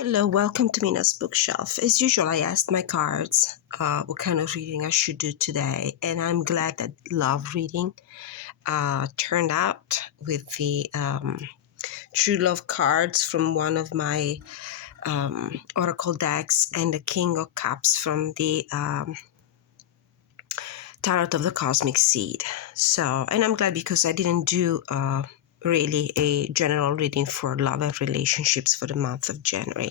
Hello, welcome to Mina's bookshelf. As usual, I asked my cards what kind of reading I should do today, and I'm glad that love reading turned out with the True Love cards from one of my Oracle decks and the King of Cups from the Tarot of the Cosmic Seed. So, and I'm glad because I didn't do really a general reading for love and relationships for the month of January.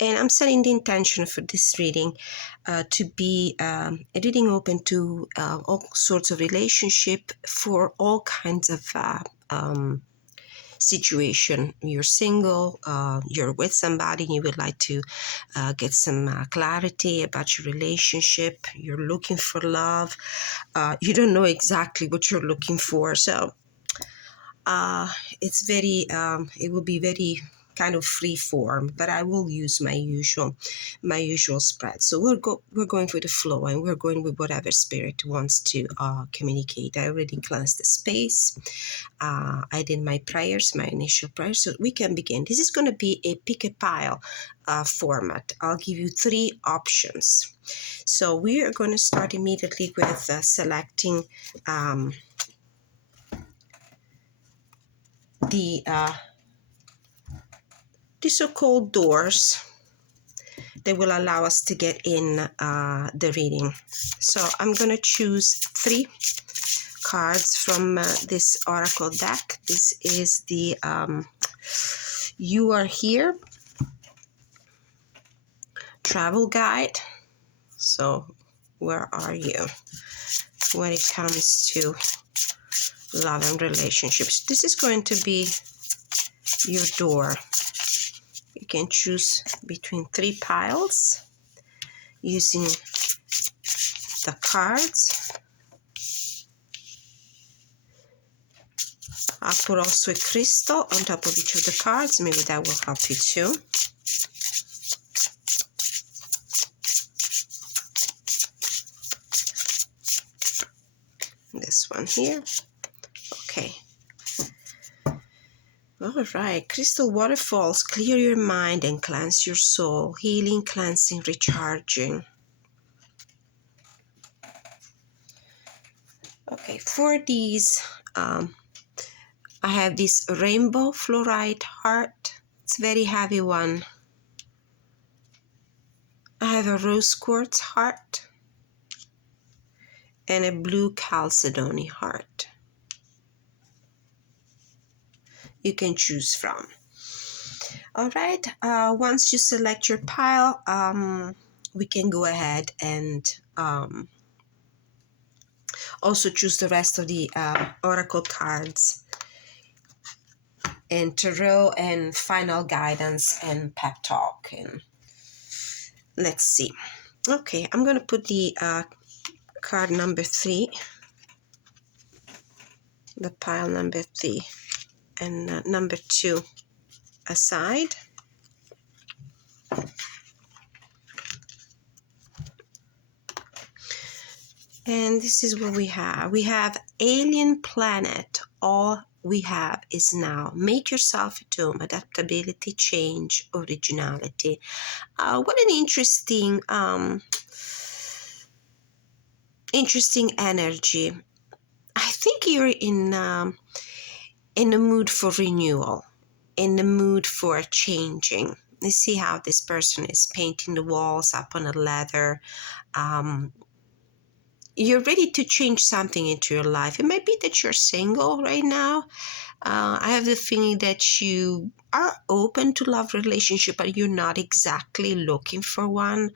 And I'm setting the intention for this reading to be a reading open to all sorts of relationship for all kinds of situation. You're single, you're with somebody, and you would like to get some clarity about your relationship. You're looking for love. You don't know exactly what you're looking for, so it's very it will be very kind of free form, but I will use my usual spread. So we're going with the flow, and we're going with whatever spirit wants to communicate. I already cleansed the space. I did my prayers, my initial prayers, so we can begin. This is going to be a pick a pile format. I'll give you 3 options. So we are going to start immediately with selecting the so-called doors that will allow us to get in the reading. So I'm going to choose 3 cards from this Oracle deck. This is the You Are Here travel guide. So where are you when it comes to love and relationships? This is going to be your door. You can choose between 3 piles using the cards. I'll put also a crystal on top of each of the cards. Maybe that will help you too. This one here. Okay. All right. Crystal waterfalls clear your mind and cleanse your soul. Healing, cleansing, recharging. Okay. For these, I have this rainbow fluorite heart. It's a very heavy one. I have a rose quartz heart and a blue chalcedony heart. You can choose from. All right, once you select your pile, we can go ahead and also choose the rest of the oracle cards and tarot and final guidance and pep talk. And let's see. Okay, I'm going to put the card number 3, the pile number 3, and number 2 aside. And this is what we have. We have alien planet. All we have is now. Make yourself at home. Adaptability, change, originality. What an interesting energy. I think you're in the mood for renewal, in the mood for changing. You see how this person is painting the walls up on a leather. You're ready to change something into your life. It might be that you're single right now. I have the feeling that you are open to love relationship, but you're not exactly looking for one.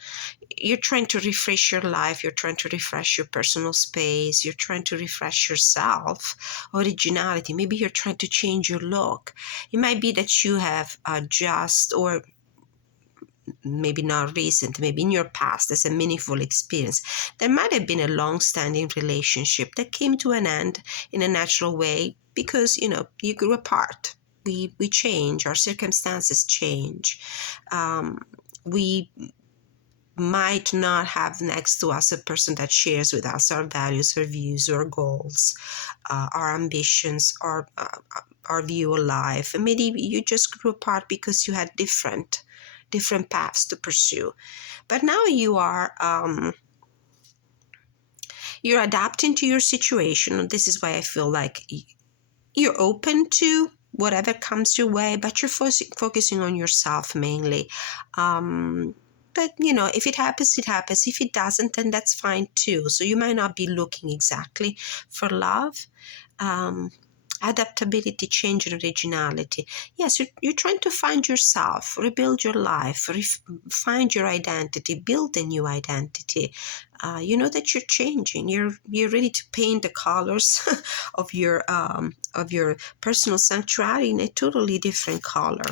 You're trying to refresh your life. You're trying to refresh your personal space. You're trying to refresh yourself. Originality. Maybe you're trying to change your look. It might be that you have just, or maybe not recent, maybe in your past, as a meaningful experience. There might have been a long-standing relationship that came to an end in a natural way because, you grew apart. We change, our circumstances change. We might not have next to us a person that shares with us our values, our views, our goals, our ambitions, our view of life. And maybe you just grew apart because you had different different paths to pursue. But now you're adapting to your situation. This is why I feel like you're open to whatever comes your way, but you're focusing on yourself mainly. But if it happens, it happens. If it doesn't, then that's fine too. So you might not be looking exactly for love. Adaptability, change, and originality. Yes, you're trying to find yourself, rebuild your life, find your identity, build a new identity. You know that you're changing. You're ready to paint the colors of your personal sanctuary in a totally different color.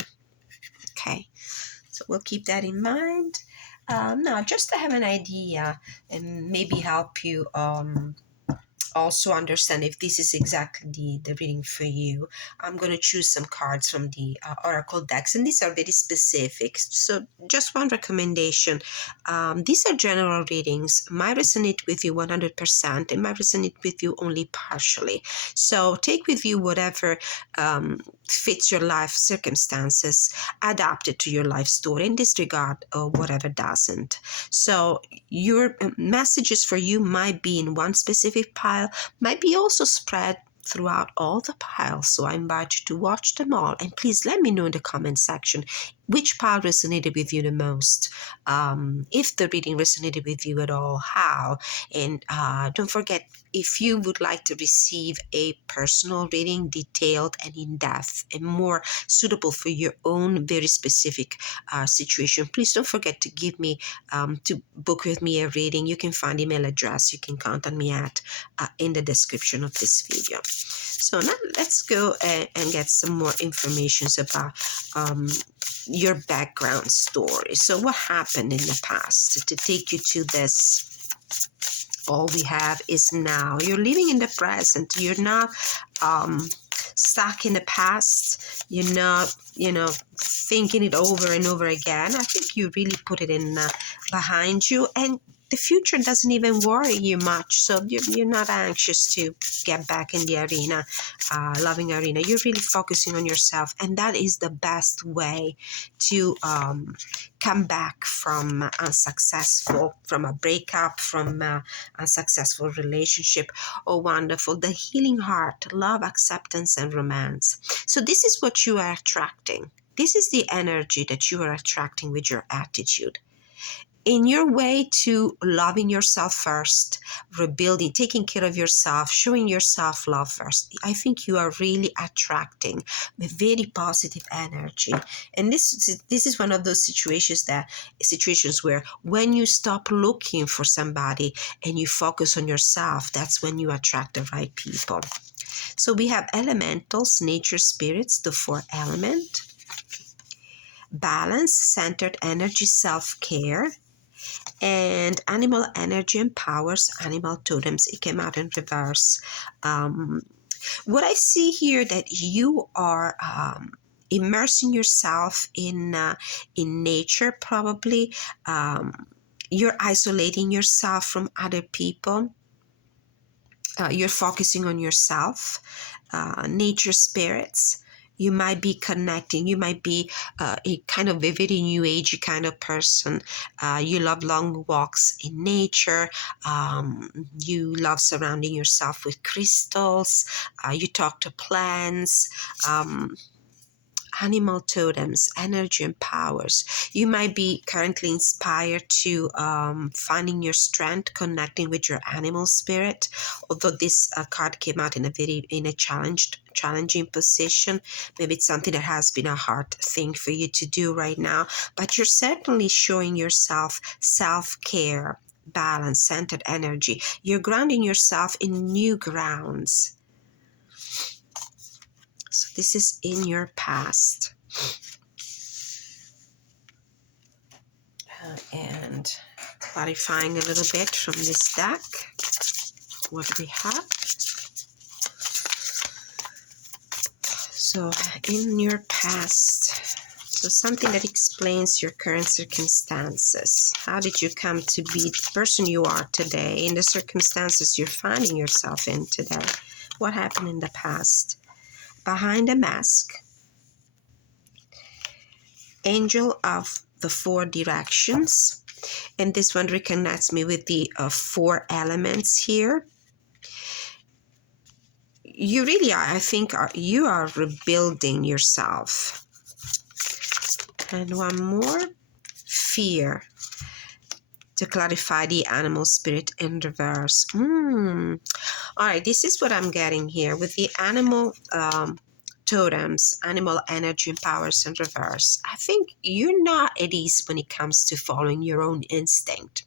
Okay, so we'll keep that in mind. Now, just to have an idea and maybe help you also understand if this is exactly the reading for you, I'm going to choose some cards from the oracle decks, and these are very specific. So just one recommendation. These are general readings, might resonate with you 100% and might resonate with you only partially. So take with you whatever fits your life circumstances, adapt it to your life story, and disregard whatever doesn't. So your messages for you might be in one specific pile, might be also spread throughout all the piles. So I invite you to watch them all, and please let me know in the comment section which pile resonated with you the most, if the reading resonated with you at all, how. And don't forget, if you would like to receive a personal reading, detailed and in-depth and more suitable for your own very specific situation, please don't forget to give me to book with me a reading. You can find email address you can contact me at in the description of this video. So now let's go and get some more information about your background story. So what happened in the past to take you to this? All we have is now. You're living in the present. You're not stuck in the past. You're not, thinking it over and over again. I think you really put it in behind you, and the future doesn't even worry you much. So you're not anxious to get back in the arena, loving arena. You're really focusing on yourself, and that is the best way to come back from a breakup, from a unsuccessful relationship. Oh, wonderful. The healing heart, love, acceptance, and romance. So this is what you are attracting. This is the energy that you are attracting with your attitude. In your way to loving yourself first, rebuilding, taking care of yourself, showing yourself love first, I think you are really attracting a very positive energy. And this is one of those situations where when you stop looking for somebody and you focus on yourself, that's when you attract the right people. So we have elementals, nature spirits, the fourth element, balance, centered energy, self-care, and animal energy empowers, animal totems. It came out in reverse. What I see here, that you are immersing yourself in nature, probably. You're isolating yourself from other people. You're focusing on yourself. Nature spirits. You might be connecting. You might be a kind of a very new agey kind of person. You love long walks in nature. You love surrounding yourself with crystals. You talk to plants. Animal totems, energy and powers. You might be currently inspired to finding your strength, connecting with your animal spirit. Although this card came out in a challenging position, maybe it's something that has been a hard thing for you to do right now. But you're certainly showing yourself self-care, balance, centered energy. You're grounding yourself in new grounds. So this is in your past. And clarifying a little bit from this deck, what do we have? So in your past, so something that explains your current circumstances. How did you come to be the person you are today in the circumstances you're finding yourself in today? What happened in the past? Behind a mask, angel of the 4 directions. And this one reconnects me with the 4 elements here. You really are, I think, you are rebuilding yourself. And one more, fear, to clarify the animal spirit in reverse. All right, this is what I'm getting here with the animal totems, animal energy and powers in reverse. I think you're not at ease when it comes to following your own instinct.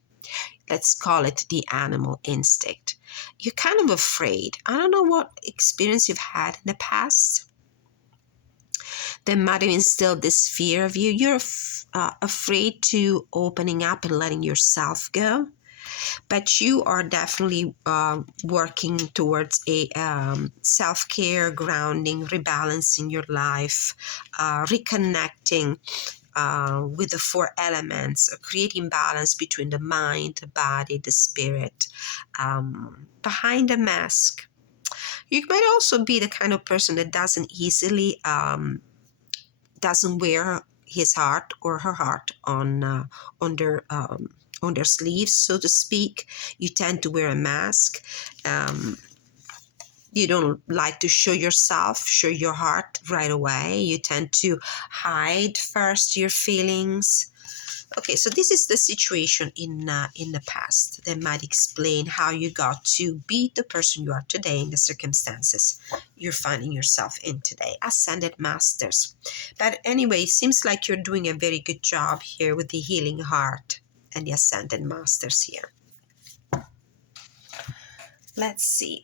Let's call it the animal instinct. You're kind of afraid. I don't know what experience you've had in the past that might have instilled this fear of you. You're afraid to opening up and letting yourself go. But you are definitely working towards a self-care, grounding, rebalancing your life, reconnecting with the 4 elements, creating balance between the mind, the body, the spirit, behind the mask. You might also be the kind of person that doesn't easily doesn't wear his heart or her heart on their sleeves, so to speak. You tend to wear a mask. You don't like to show yourself, show your heart right away. You tend to hide first your feelings. Okay, so this is the situation in the past that might explain how you got to be the person you are today in the circumstances you're finding yourself in today. Ascended Masters. But anyway, seems like you're doing a very good job here with the healing heart and the Ascended Masters here. Let's see.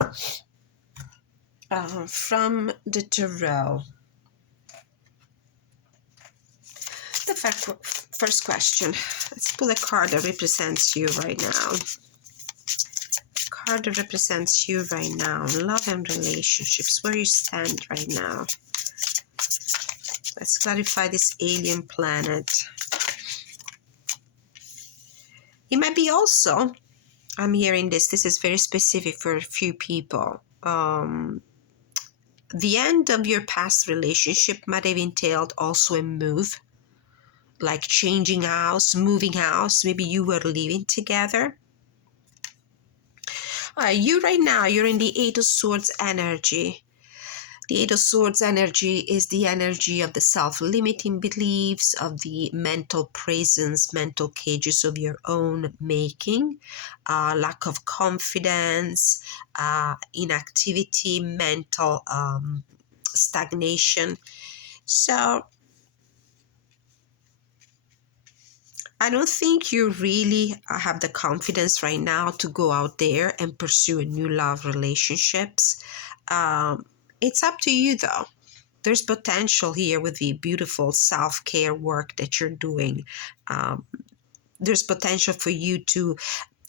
From the Tarot. The first question. Let's pull a card that represents you right now. Card that represents you right now. Love and relationships. Where you stand right now. Let's clarify this alien planet. It might be also, I'm hearing this is very specific for a few people. The end of your past relationship might have entailed also a move, like changing house, moving house. Maybe you were living together. You right now, you're in the 8 of Swords energy. The 8 of Swords energy is the energy of the self-limiting beliefs, of the mental prisons, mental cages of your own making, lack of confidence, inactivity, mental stagnation. So I don't think you really have the confidence right now to go out there and pursue new love relationships. It's up to you, though. There's potential here with the beautiful self-care work that you're doing. There's potential for you to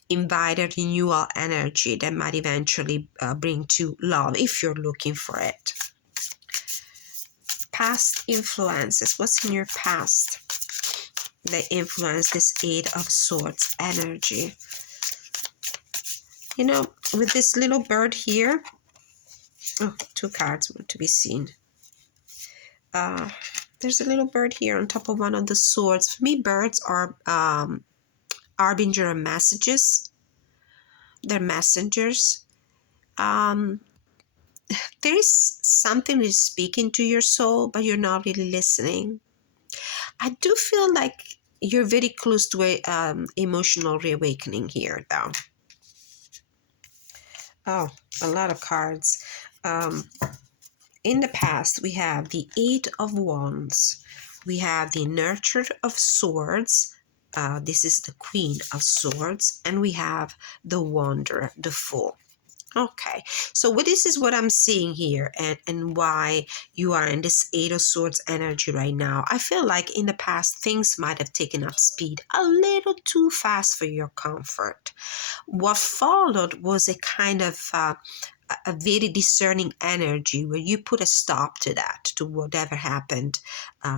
invite a renewal energy that might eventually bring to love if you're looking for it. Past influences. What's in your past that influence this 8 of Swords energy? You know, with this little bird here, 2 cards want to be seen. There's a little bird here on top of one of the swords. For me, birds are harbinger of messages. They're messengers. There is something that is speaking to your soul, but you're not really listening. I do feel like you're very close to a emotional reawakening here, though. Oh, a lot of cards. In the past, we have the 8 of Wands. We have the Nurturer of Swords. This is the Queen of Swords. And we have the Wanderer, the Fool. Okay, so this is what I'm seeing here and why you are in this 8 of Swords energy right now. I feel like in the past, things might have taken up speed a little too fast for your comfort. What followed was a kind of a very discerning energy where you put a stop to that, to whatever happened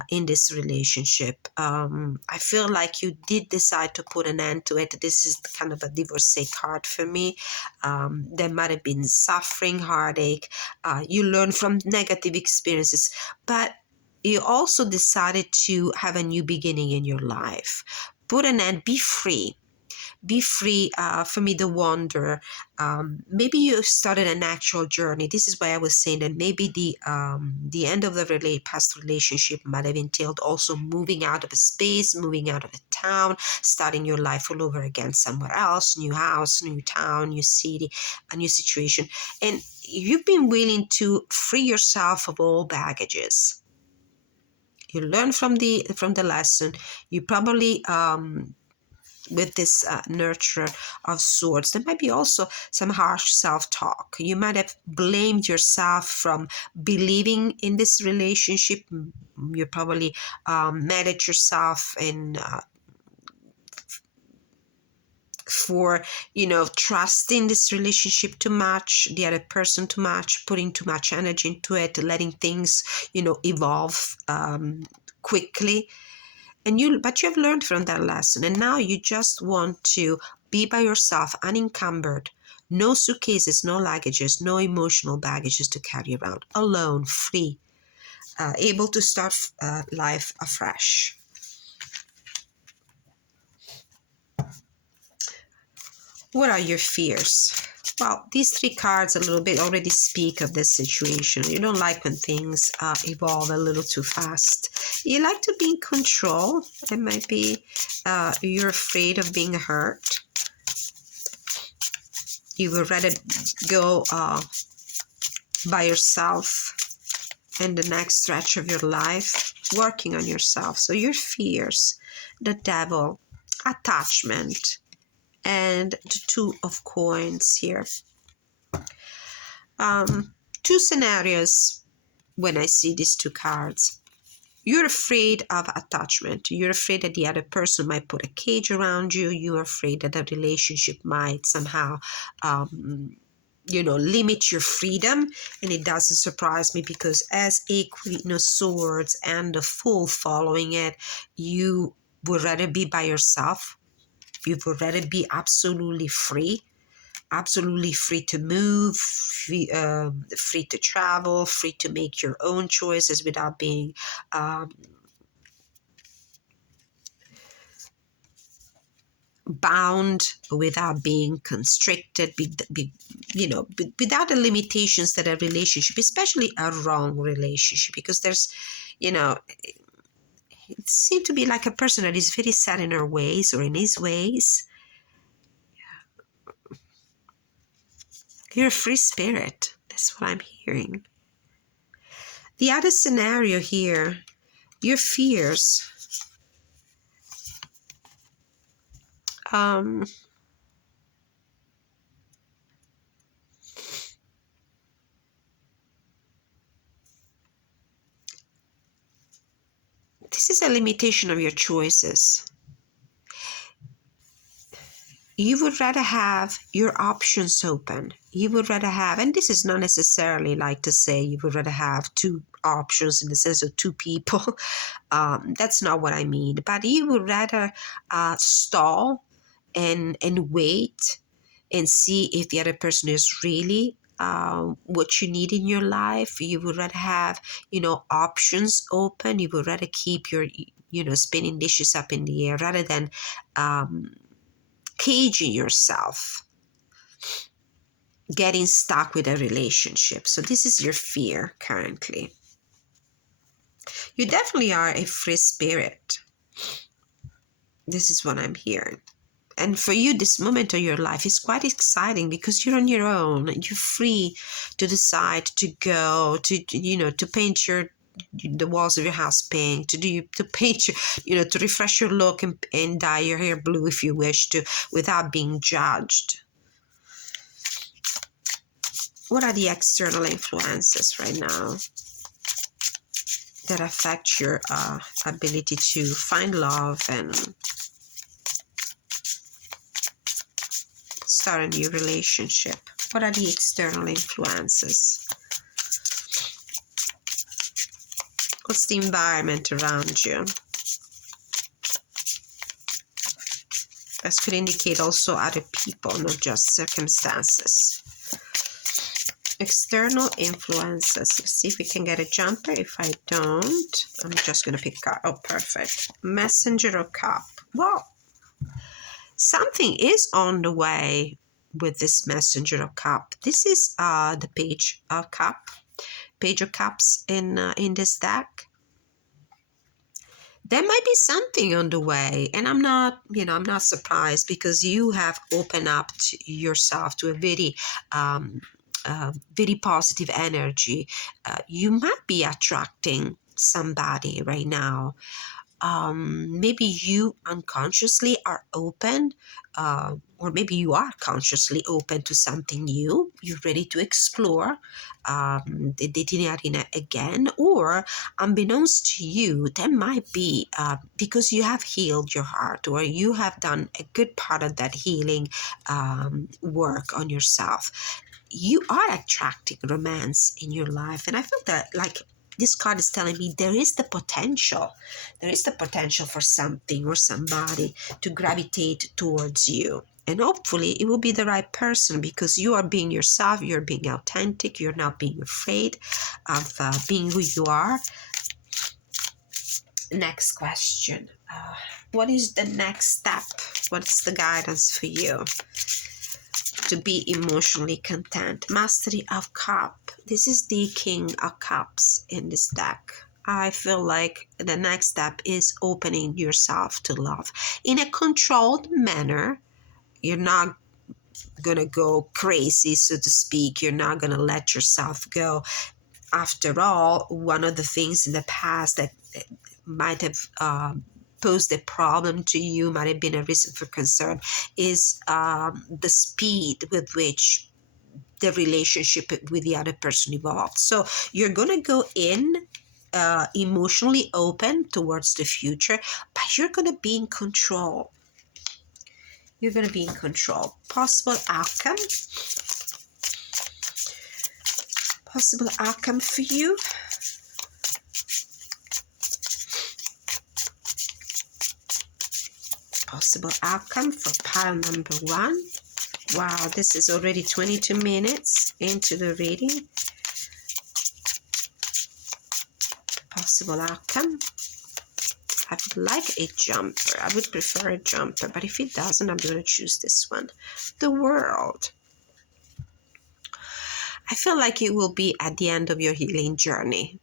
in this relationship. I feel like you did decide to put an end to it. This is kind of a divorcee card for me. There might have been suffering, heartache. You learn from negative experiences, but you also decided to have a new beginning in your life. Put an end, be free. Be free. For me, the wonder. Maybe you started an actual journey. This is why I was saying that maybe the end of the past relationship might have entailed also moving out of a space, moving out of a town, starting your life all over again somewhere else, new house, new town, new city, a new situation. And you've been willing to free yourself of all baggages. You learn from the lesson. You probably with this nurture of sorts, there might be also some harsh self-talk. You might have blamed yourself from believing in this relationship. You probably mad at yourself and for trusting this relationship too much, the other person too much, putting too much energy into it, letting things evolve quickly. But you've learned from that lesson, and now you just want to be by yourself, unencumbered, no suitcases, no luggages, no emotional baggages to carry around, alone, free, able to start life afresh. What are your fears? Well, these three cards a little bit already speak of this situation. You don't like when things evolve a little too fast. You like to be in control. It might be you're afraid of being hurt. You would rather go by yourself in the next stretch of your life, working on yourself. So your fears, the devil, attachment, and the Two of Coins here. Two scenarios when I see these two cards. You're afraid of attachment. You're afraid that the other person might put a cage around you. You're afraid that the relationship might somehow, limit your freedom. And it doesn't surprise me because as a Queen of Swords and the Fool following it, you would rather be by yourself. You would rather be absolutely free to move, free to travel, free to make your own choices without being bound, without being constricted, without the limitations that a relationship, especially a wrong relationship, because there's, it seems to be like a person that is very set in her ways or in his ways. You're a free spirit. That's what I'm hearing. The other scenario here, your fears. This is a limitation of your choices. You would rather have your options open. You would rather have, and this is not necessarily like to say you would rather have two options in the sense of two people. That's not what I mean. But you would rather stall and wait and see if the other person is really what you need in your life. You would rather have, options open. You would rather keep your, spinning dishes up in the air rather than caging yourself, getting stuck with a relationship. So this is your fear currently. You definitely are a free spirit. This is what I'm hearing. And for you, this moment of your life is quite exciting because you're on your own. You're free to decide to go, to paint the walls of your house pink, to paint to refresh your look and dye your hair blue if you wish to, without being judged. What are the external influences right now that affect your ability to find love and start a new relationship? What are the external influences? What's the environment around you? This could indicate also other people, not just circumstances. External influences. Let's see if we can get a jumper. If I don't, I'm just going to pick card. Oh, perfect. Messenger of Cup. Well, something is on the way with this Messenger of Cup. This is the Page of Cup. Page of Cups in this deck. There might be something on the way, and I'm not surprised, because you have opened up to yourself to a very positive energy. You might be attracting somebody right now. Maybe you unconsciously are open, or maybe you are consciously open to something new. You're ready to explore the dating arena again, or unbeknownst to you, that might be because you have healed your heart, or you have done a good part of that healing work on yourself. You are attracting romance in your life, and I feel that, like, this card is telling me there is the potential. There is the potential for something or somebody to gravitate towards you. And hopefully it will be the right person, because you are being yourself, you're being authentic, you're not being afraid of being who you are. Next question. What is the next step? What's the guidance for you to be emotionally content? Mastery of Cup. This is the King of Cups in this deck. I feel like the next step is opening yourself to love in a controlled manner. You're not gonna go crazy, so to speak. You're not gonna let yourself go. After all, one of the things in the past that might have posed a problem to you, might have been a reason for concern, is the speed with which the relationship with the other person evolved. So you're going to go in emotionally open towards the future, but you're going to be in control. You're going to be in control. Possible outcome. Possible outcome for you. Possible outcome for pile number 1. Wow, this is already 22 minutes into the reading. Possible outcome. I would like a jumper. I would prefer a jumper, but if it doesn't, I'm going to choose this one. The World. I feel like you will be at the end of your healing journey,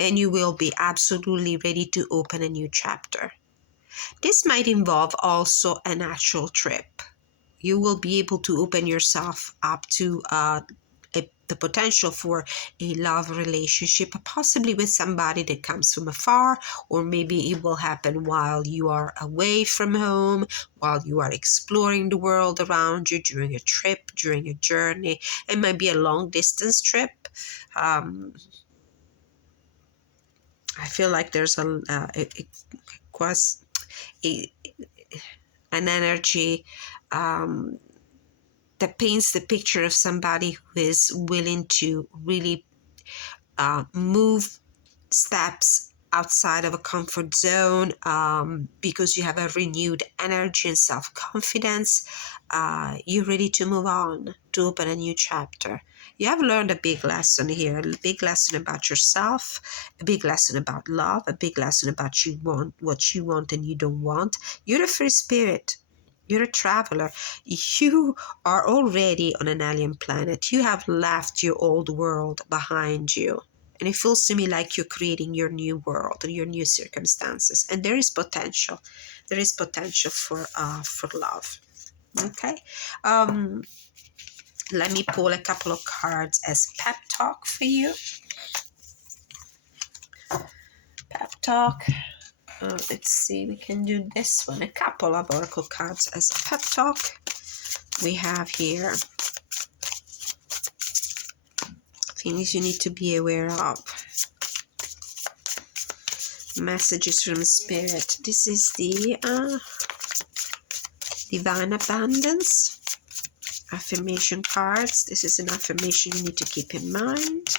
and you will be absolutely ready to open a new chapter. This might involve also an actual trip. You will be able to open yourself up to the potential for a love relationship, possibly with somebody that comes from afar, or maybe it will happen while you are away from home, while you are exploring the world around you, during a trip, during a journey. It might be a long distance trip. I feel like there's an energy that paints the picture of somebody who is willing to really move steps outside of a comfort zone, because you have a renewed energy and self-confidence. You're ready to move on, to open a new chapter. You have learned a big lesson here, a big lesson about yourself, a big lesson about love, a big lesson about what you want and you don't want. You're a free spirit. You're a traveler. You are already on an alien planet. You have left your old world behind you. And it feels to me like you're creating your new world, your new circumstances. And there is potential. There is potential for love. Okay? Let me pull a couple of cards as pep talk for you. Pep talk. Let's see, we can do this one. A couple of oracle cards as a pep talk. We have here things you need to be aware of. Messages from Spirit. This is the Divine Abundance. Affirmation cards. This is an affirmation you need to keep in mind.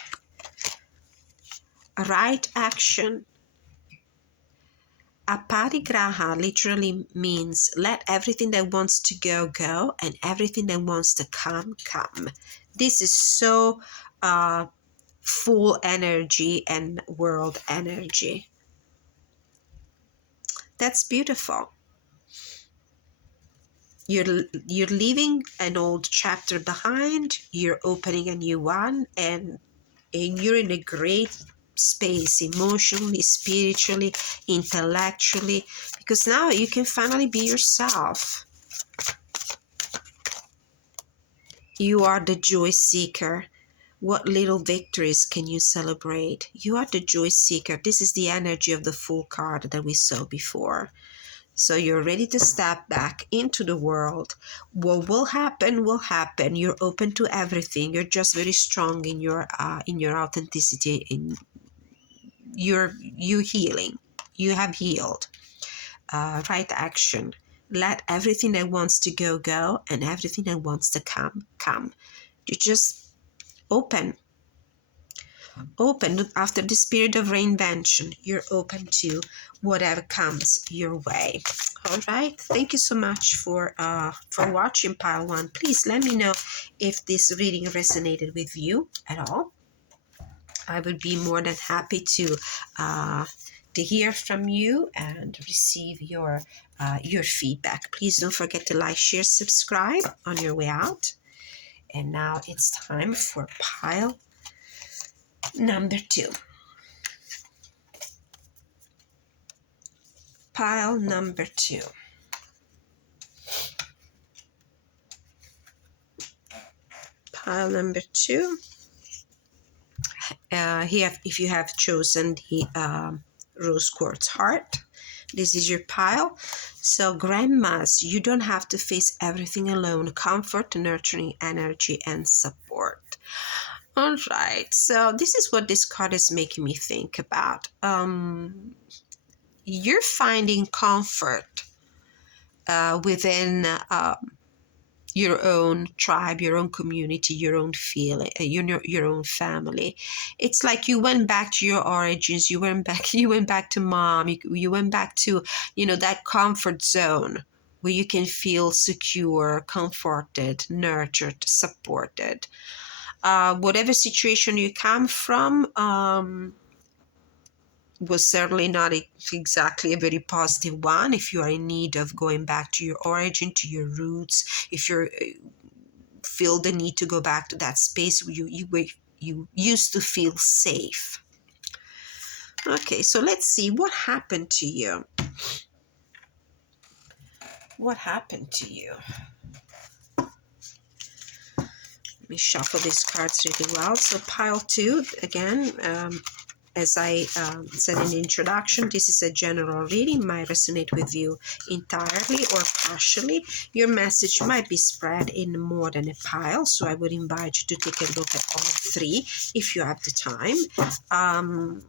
Right action. Aparigraha literally means let everything that wants to go, go, and everything that wants to come, come. This is so full energy and world energy. That's beautiful. You're leaving an old chapter behind, you're opening a new one, and you're in a great space emotionally, spiritually, intellectually, because now you can finally be yourself. You are the joy seeker. What little victories can you celebrate? You are the joy seeker. This is the energy of the Fool card that we saw before. So you're ready to step back into the world. What will happen will happen. You're open to everything. You're just very strong in your authenticity. In you healing. You have healed. Right action. Let everything that wants to go, go, and everything that wants to come, come. You just open after the spirit of reinvention. You're open to whatever comes your way. All right, thank you so much for watching pile one. Please let me know if this reading resonated with you at all. I would be more than happy to hear from you and receive your feedback. Please don't forget to like, share, subscribe on your way out. And now it's time for pile number 2. Pile number 2. Pile number 2. Here, if you have chosen the rose quartz heart, this is your pile. So grandmas, you don't have to face everything alone. Comfort, nurturing energy, and support. All right, so this is what this card is making me think about. You're finding comfort within your own tribe, your own community, your own feeling, your own family. It's like you went back to your origins. You went back to mom. You went back to that comfort zone where you can feel secure, comforted, nurtured, supported. Whatever situation you come from was certainly not exactly a very positive one. If you are in need of going back to your origin, to your roots, if you feel the need to go back to that space where you used to feel safe. Okay, so let's see what happened to you. What happened to you? Let me shuffle these cards really well. So pile 2, again, as I said in the introduction, this is a general reading, might resonate with you entirely or partially. Your message might be spread in more than a pile, so I would invite you to take a look at all 3 if you have the time.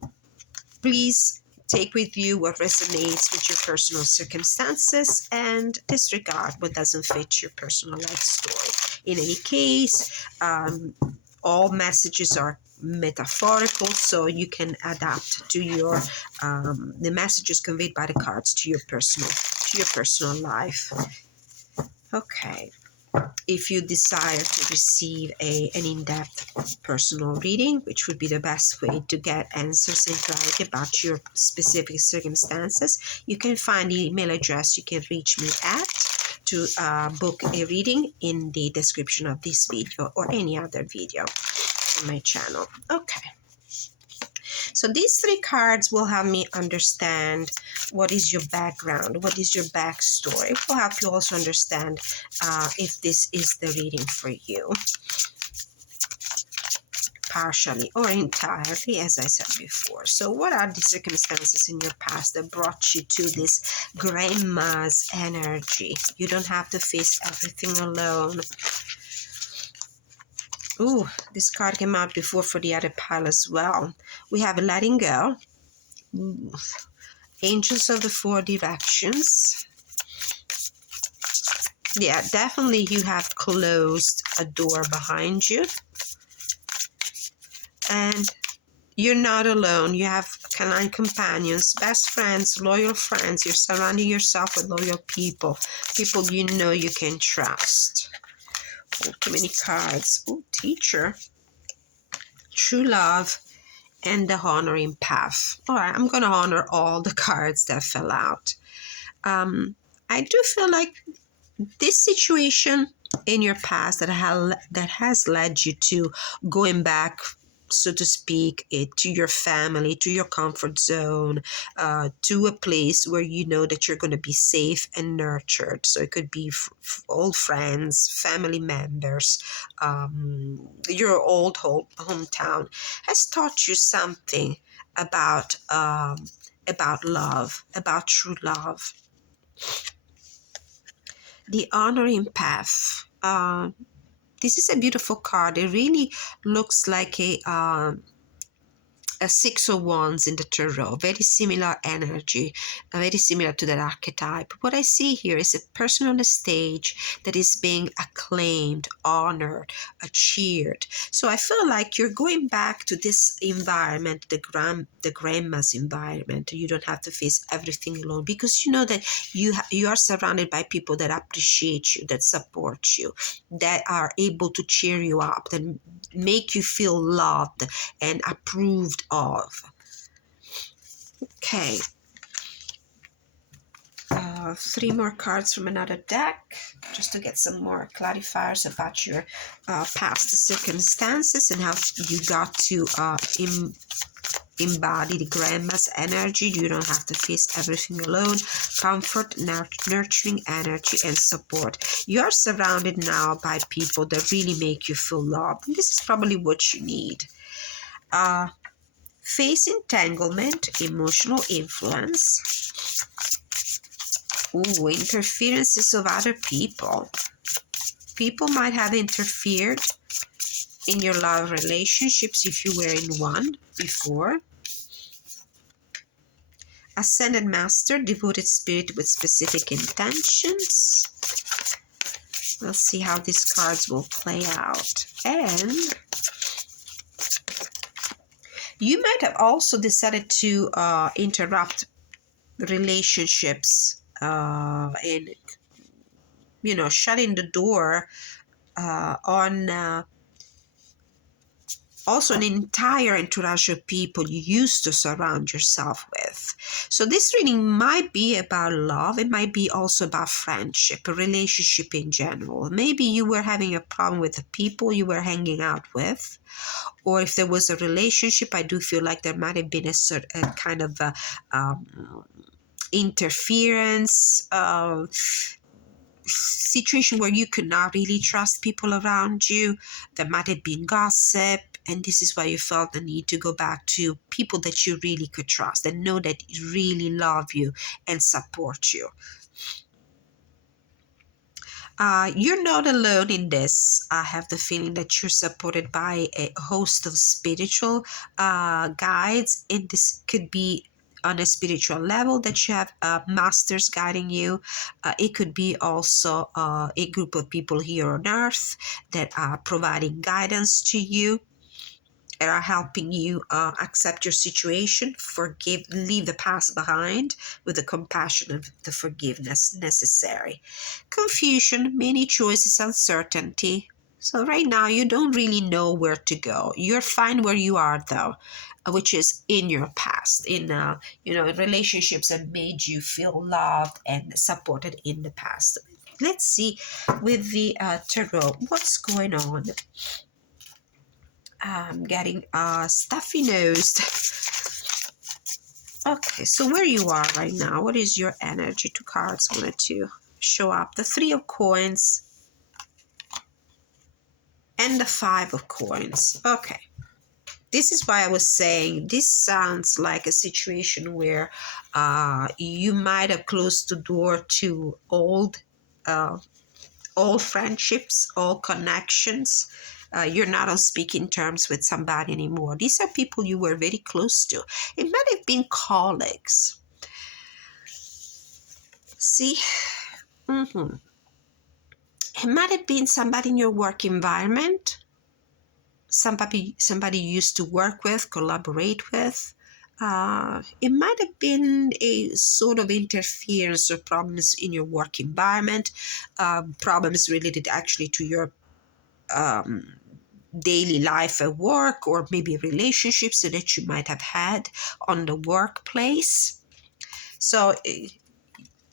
Please take with you what resonates with your personal circumstances and disregard what doesn't fit your personal life story. In any case, all messages are metaphorical, so you can adapt to your the messages conveyed by the cards to your personal life. Okay. If you desire to receive an in-depth personal reading, which would be the best way to get answers and clarity about your specific circumstances, you can find the email address you can reach me at to book a reading in the description of this video or any other video on my channel. Okay. So these 3 cards will help me understand what is your background, what is your backstory. It will help you also understand if this is the reading for you, partially or entirely, as I said before. So what are the circumstances in your past that brought you to this grandma's energy? You don't have to face everything alone. Ooh, this card came out before for the other pile as well. We have letting go. Ooh. Angels of the 4 directions. Yeah, definitely you have closed a door behind you. And you're not alone. You have canine companions, best friends, loyal friends. You're surrounding yourself with loyal people, people you know you can trust. Oh, too many cards. Oh, teacher, true love, and the honoring path. All right, I'm going to honor all the cards that fell out. I do feel like this situation in your past that has led you to going back, so to speak, to your family, to your comfort zone, to a place where you know that you're going to be safe and nurtured. So it could be old friends, family members, your old hometown has taught you something about love, about true love. The honoring path. This is a beautiful card. It really looks like a six of wands in the tarot, very similar energy, very similar to that archetype. What I see here is a person on the stage that is being acclaimed, honored, cheered. So I feel like you're going back to this environment, the grandma's environment. You don't have to face everything alone, because you know that you are surrounded by people that appreciate you, that support you, that are able to cheer you up, that make you feel loved and approved of. Okay. 3 more cards from another deck, just to get some more clarifiers about your past circumstances and how you got to embody the grandma's energy. You don't have to face everything alone. Comfort, nurturing energy, and support. You are surrounded now by people that really make you feel loved. And this is probably what you need. Face entanglement, emotional influence. Ooh, interferences of other people. People might have interfered in your love relationships if you were in one before. Ascended Master, devoted spirit with specific intentions. We'll see how these cards will play out. And you might have also decided to interrupt relationships and, shutting the door on also an entire entourage of people you used to surround yourself with. So this reading might be about love. It might be also about friendship, a relationship in general. Maybe you were having a problem with the people you were hanging out with, or if there was a relationship, I do feel like there might have been a kind of interference, situation where you could not really trust people around you. There might have been gossip, and this is why you felt the need to go back to people that you really could trust and know that really love you and support you. You're not alone in this. I have the feeling that you're supported by a host of spiritual guides, and this could be on a spiritual level that you have masters guiding you. It could be also a group of people here on earth that are providing guidance to you and are helping you accept your situation, leave the past behind with the compassion and the forgiveness necessary. Confusion, many choices, uncertainty. So right now you don't really know where to go. You're fine where you are though, which is in your past, in relationships that made you feel loved and supported in the past. Let's see with the tarot what's going on. I'm getting stuffy nosed. Okay, so where you are right now, what is your energy? 2 cards wanted to show up. The 3 of coins and the 5 of coins. Okay. This is why I was saying this sounds like a situation where you might have closed the door to old friendships, all connections. You're not on speaking terms with somebody anymore. These are people you were very close to. It might have been colleagues. See? It might have been somebody in your work environment, somebody you used to work with, collaborate with. It might have been a sort of interference or problems in your work environment, problems related actually to your um, daily life at work, or maybe relationships that you might have had on the workplace. So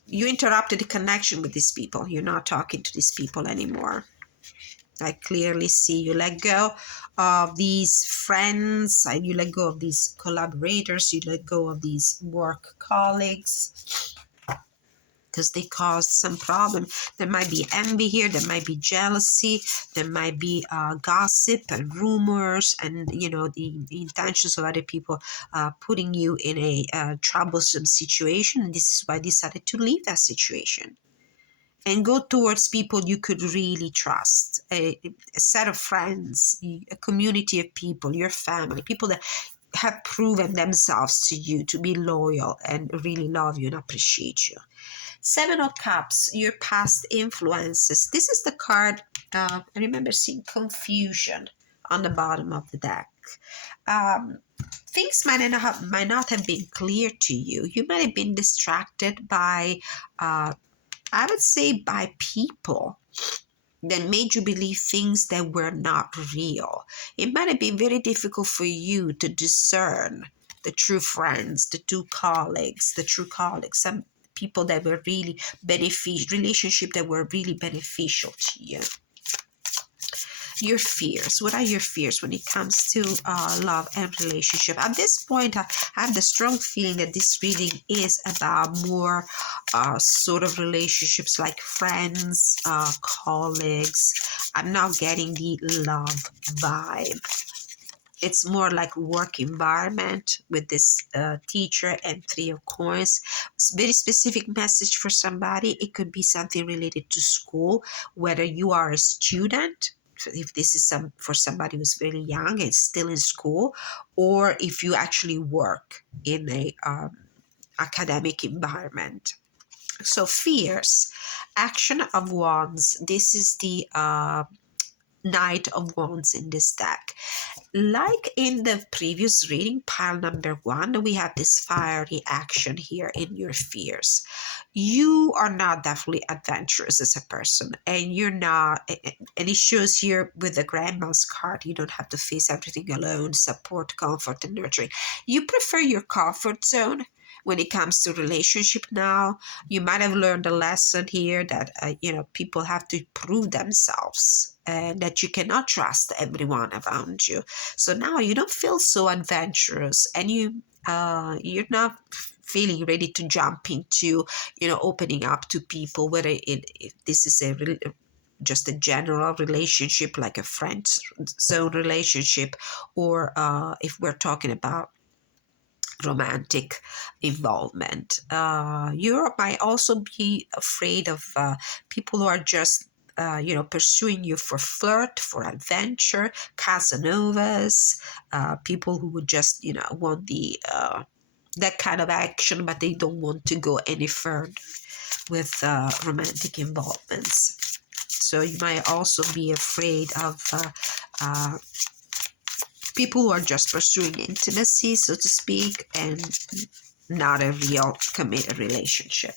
you interrupted the connection with these people. You're not talking to these people anymore. I clearly see you let go of these friends, and you let go of these collaborators, you let go of these work colleagues because they caused some problem. There might be envy here, there might be jealousy, there might be gossip and rumors, and the intentions of other people putting you in a troublesome situation. And this is why I decided to leave that situation and go towards people you could really trust, a set of friends, a community of people, your family, people that have proven themselves to you to be loyal and really love you and appreciate you. Seven of Cups, your past influences. This is the card, I remember seeing confusion on the bottom of the deck. Um, Things might not have been clear to you. You might have been distracted by I would say by people that made you believe things that were not real. It might have been very difficult for you to discern the true friends, the true colleagues, some people that were really beneficial, relationship that were really beneficial to you. Your fears. What are your fears when it comes to love and relationship? At this point, I have the strong feeling that this reading is about more sort of relationships like friends, colleagues. I'm not getting the love vibe. It's more like work environment with this teacher and Three of Coins. It's a very specific message for somebody. It could be something related to school, whether you are a student, if this is for somebody who's very young and still in school, or if you actually work in a academic environment. So fears, Action of Wands. This is the Knight of Wands in this deck. Like in the previous reading, pile number one, we have this fiery action here in your fears. You are not definitely adventurous as a person, and you're not, and it shows here with the grandma's card. You don't have to face everything alone, support, comfort, and nurturing. You prefer your comfort zone when it comes to relationship now. You might have learned a lesson here that people have to prove themselves and that you cannot trust everyone around you. So now you don't feel so adventurous, and you're not feeling ready to jump into opening up to people, whether if this is just a general relationship like a friend zone relationship, or if we're talking about romantic involvement. You might also be afraid of people who are just pursuing you for flirt, for adventure, Casanovas, people who would just want the that kind of action, but they don't want to go any further with romantic involvements. So you might also be afraid of people who are just pursuing intimacy, so to speak, and not a real committed relationship.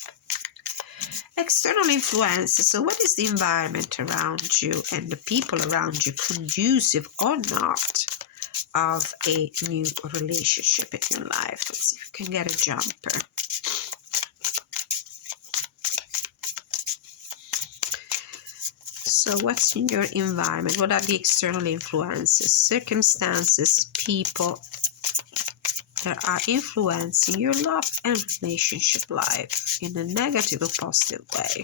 External influences. So, what is the environment around you and the people around you conducive or not of a new relationship in your life? Let's see if we can get a jumper. So what's in your environment? What are the external influences, circumstances, people that are influencing your love and relationship life in a negative or positive way?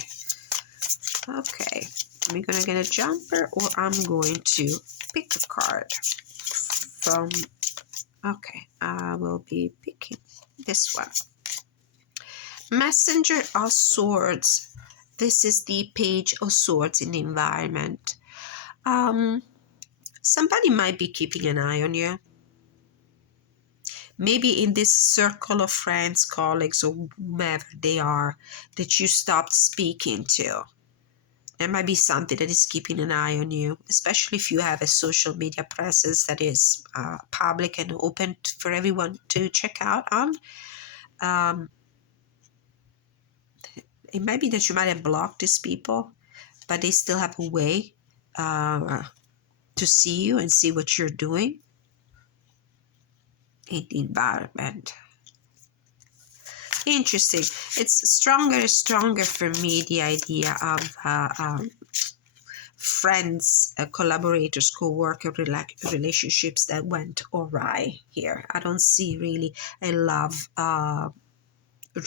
Okay, am I going to get a jumper, or I'm going to pick a card from... Okay, I will be picking this one. Messenger of Swords. This is the Page of Swords in the environment. Somebody might be keeping an eye on you. Maybe in this circle of friends, colleagues, or whomever they are that you stopped speaking to. There might be something that is keeping an eye on you, especially if you have a social media presence that is public and open for everyone to check out on. Um, it might be that you might have blocked these people, but they still have a way to see you and see what you're doing in the environment. Interesting. It's stronger and stronger for me, the idea of friends, collaborators, co-worker relationships that went awry here. I don't see really a love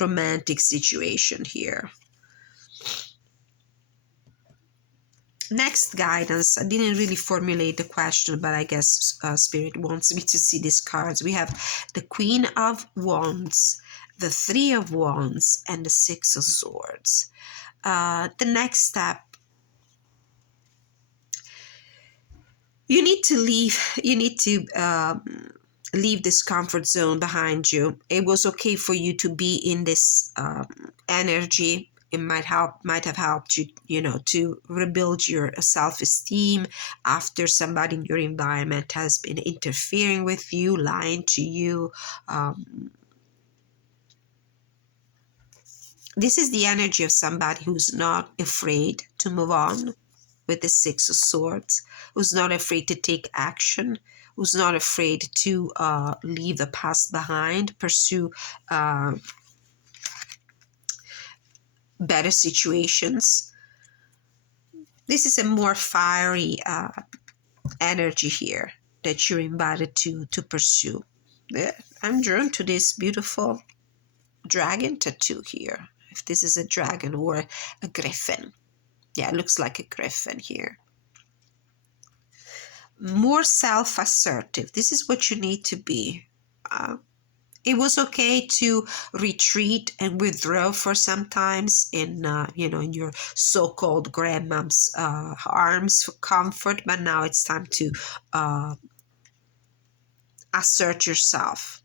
romantic situation here. Next guidance. I didn't really formulate the question, but I guess Spirit wants me to see these cards. We have the Queen of Wands, the Three of Wands, and the Six of Swords. The next step, you need to leave this comfort zone behind you. It was okay for you to be in this energy. It might have helped you, to rebuild your self-esteem after somebody in your environment has been interfering with you, lying to you. This is the energy of somebody who's not afraid to move on with the Six of Swords, who's not afraid to take action, who's not afraid to leave the past behind, pursue better situations. This is a more fiery energy here that you're invited to pursue. I'm drawn to this beautiful dragon tattoo here. If this is a dragon or a griffin. Yeah, it looks like a griffin here. More self-assertive. This is what you need to be. It was okay to retreat and withdraw for sometimes in your so-called grandmom's arms for comfort, but now it's time to assert yourself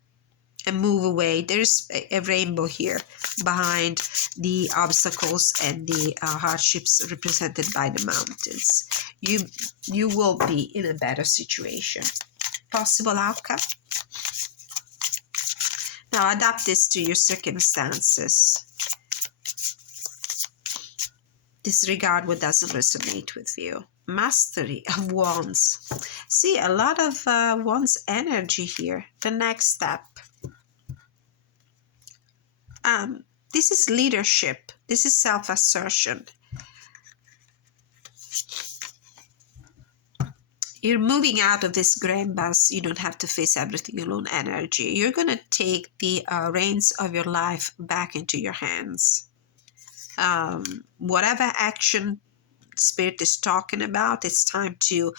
and move away. There's a rainbow here behind the obstacles and the hardships represented by the mountains. You will be in a better situation. Possible outcome. Now adapt this to your circumstances. Disregard what doesn't resonate with you. Mastery of Wands. See, a lot of Wands energy here. The next step. This is leadership. This is self-assertion. You're moving out of this grand bus. You don't have to face everything alone energy. You're going to take the reins of your life back into your hands. Whatever action Spirit is talking about, it's time to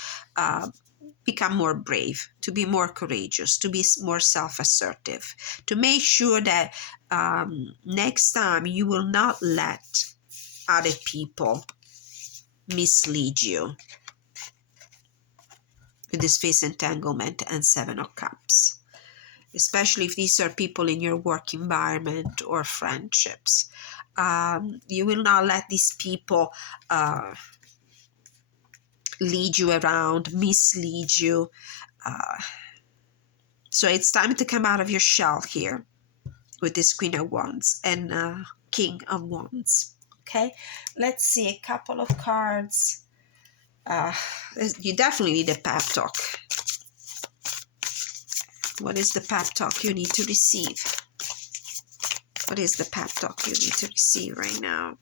become more brave, to be more courageous, to be more self-assertive, to make sure that next time you will not let other people mislead you with this face entanglement and Seven of Cups, especially if these are people in your work environment or friendships. You will not let these people lead you around, mislead you. So it's time to come out of your shell here with this Queen of Wands and King of Wands. Okay, let's see a couple of cards. You definitely need a pep talk. What is the pep talk you need to receive? What is the pep talk you need to receive right now?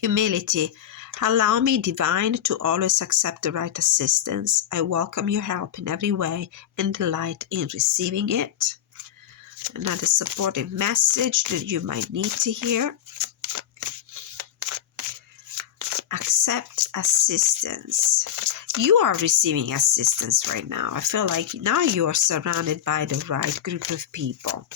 Humility. Allow me, divine, to always accept the right assistance. I welcome your help in every way and delight in receiving it. Another supportive message that you might need to hear. Accept assistance. You are receiving assistance right now. I feel like now you are surrounded by the right group of people.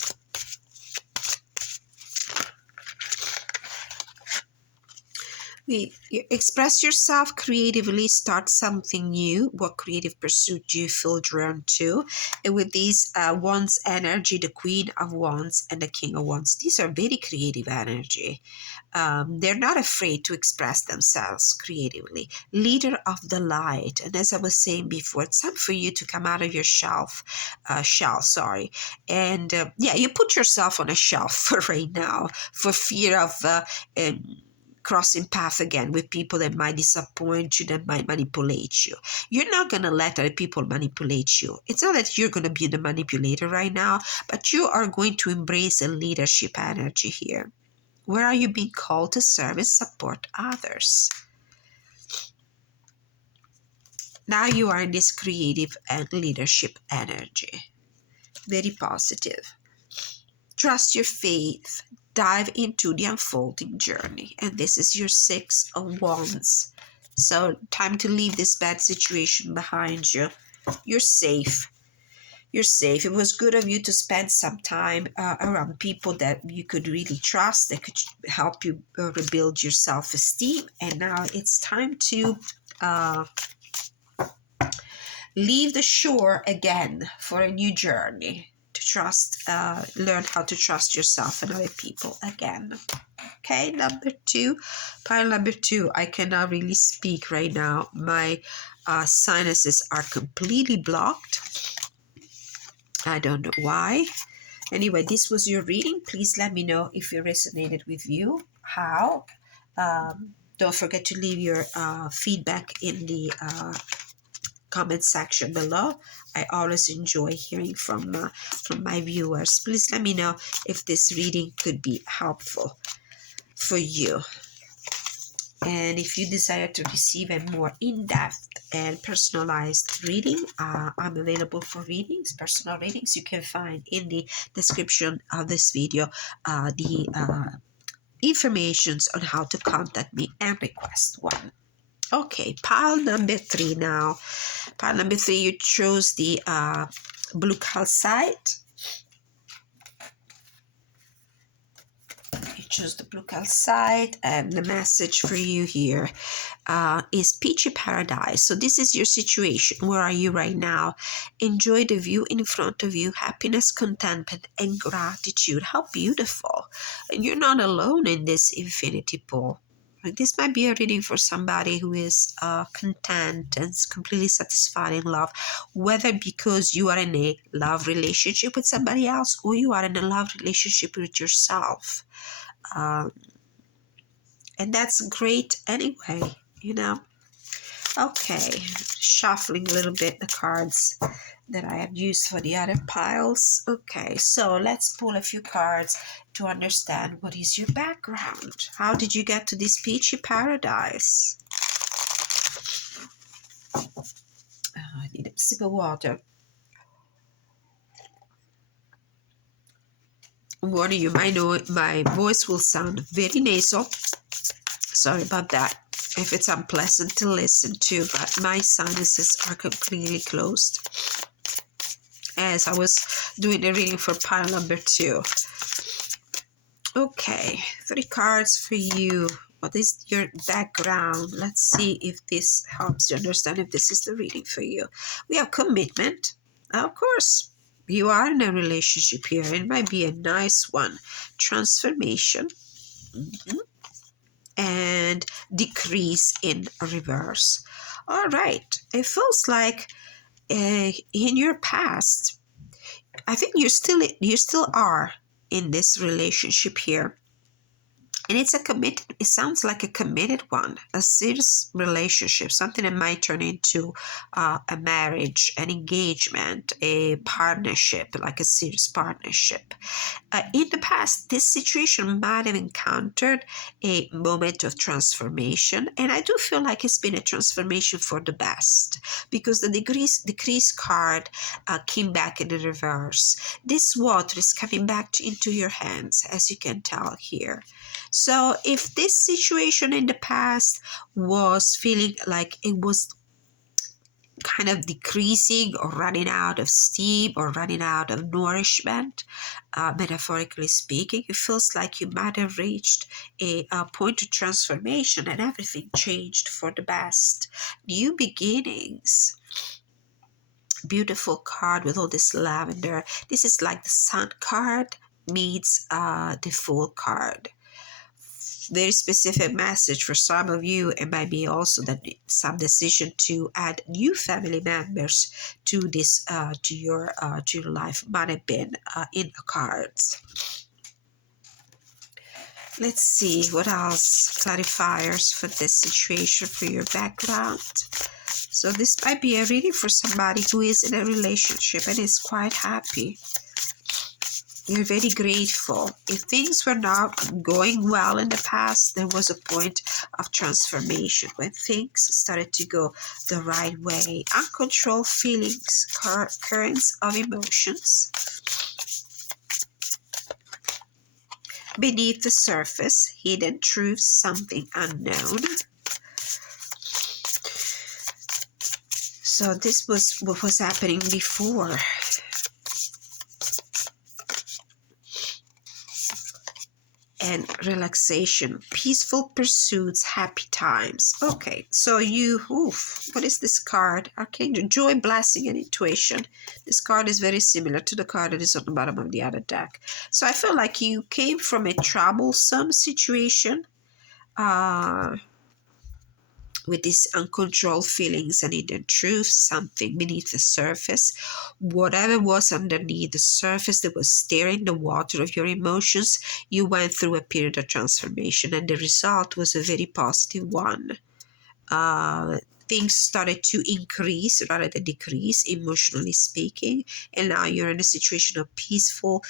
You express yourself creatively, start something new. What creative pursuit do you feel drawn to? And with these Wands energy, the Queen of Wands and the King of Wands, these are very creative energy. They're not afraid to express themselves creatively. Leader of the light, and as I was saying before, it's time for you to come out of your shell. Sorry, and yeah, you put yourself on a shelf for right now for fear of. Um, crossing path again with people that might disappoint you, that might manipulate you. You're not going to let other people manipulate you. It's not that you're going to be the manipulator right now, but you are going to embrace a leadership energy here. Where are you being called to serve and support others? Now you are in this creative and leadership energy. Very positive. Trust your faith. Dive into the unfolding journey. And this is your Six of Wands. So time to leave this bad situation behind you. You're safe. You're safe. It was good of you to spend some time around people that you could really trust, that could help you rebuild your self-esteem. And now it's time to leave the shore again for a new journey. To trust, learn how to trust yourself and other people again. Okay, number two, pile number two. I cannot really speak right now. My sinuses are completely blocked. I don't know why. Anyway, this was your reading. Please let me know if it resonated with you. How? Don't forget to leave your feedback in the comment section below. I always enjoy hearing from my viewers. Please let me know if this reading could be helpful for you. And if you desire to receive a more in-depth and personalized reading, I'm available for readings, personal readings. You can find in the description of this video the informations on how to contact me and request one. Okay, pile number three now. Pile number three, you chose the blue calcite. You chose the blue calcite, and the message for you here is Peachy Paradise. So this is your situation. Where are you right now? Enjoy the view in front of you. Happiness, contentment, and gratitude. How beautiful. And you're not alone in this infinity pool. This might be a reading for somebody who is content and completely satisfied in love, whether because you are in a love relationship with somebody else or you are in a love relationship with yourself. And that's great anyway, you know. Okay, shuffling a little bit the cards that I have used for the other piles. Okay, so let's pull a few cards to understand what is your background. How did you get to this peachy paradise? I need a sip of water. I'm warning you, my voice will sound very nasal. Sorry about that if it's unpleasant to listen to, but my sinuses are completely closed as I was doing the reading for pile number two. Okay, 3 cards for you. What is your background? Let's see if this helps you understand if this is the reading for you. We have commitment. Of course, you are in a relationship here. It might be a nice one. Transformation. And decrease in reverse. All right. It feels like in your past, I think you still are in this relationship here. And it's it sounds like a committed one, a serious relationship, something that might turn into a marriage, an engagement, a partnership, like a serious partnership. In the past, this situation might have encountered a moment of transformation, and I do feel like it's been a transformation for the best, because the decrease card came back in the reverse. This water is coming back into your hands, as you can tell here. So if this situation in the past was feeling like it was kind of decreasing or running out of steam or running out of nourishment, metaphorically speaking. It feels like you might have reached a point of transformation and everything changed for the best. New beginnings. Beautiful card with all this lavender. This is like the sun card meets the fool card. Very specific message for some of you. It might be also that some decision to add new family members to this to your life might have been in the cards. Let's see what else clarifiers for this situation, for your background. So this might be a reading for somebody who is in a relationship and is quite happy. You're very grateful. If things were not going well in the past, there was a point of transformation when things started to go the right way. Uncontrolled feelings, currents of emotions. Beneath the surface, hidden truths, something unknown. So this was what was happening before. And relaxation, peaceful pursuits, happy times. Okay, so what is this card? Archangel, joy, blessing, and intuition. This card is very similar to the card that is on the bottom of the other deck. So I feel like you came from a troublesome situation with these uncontrolled feelings and hidden truths, something beneath the surface. Whatever was underneath the surface that was stirring the water of your emotions, you went through a period of transformation, and the result was a very positive one. Things started to increase rather than decrease, emotionally speaking, and now you're in a situation of peaceful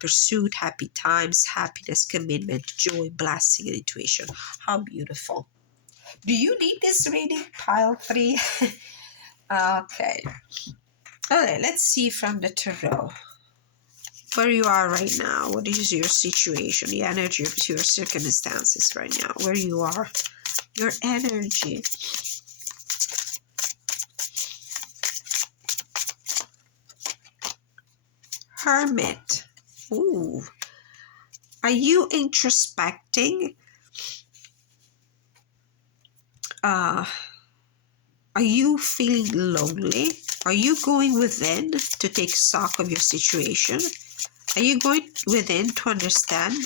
pursuit, happy times, happiness, commitment, joy, blessing, and intuition. How beautiful. Do you need this reading, pile 3? Okay. Okay, let's see from the tarot where you are right now. What is your situation, the energy of your circumstances right now, where you are, your energy. Hermit. Ooh. Are you introspecting? Are you feeling lonely? Are you going within to take stock of your situation? Are you going within to understand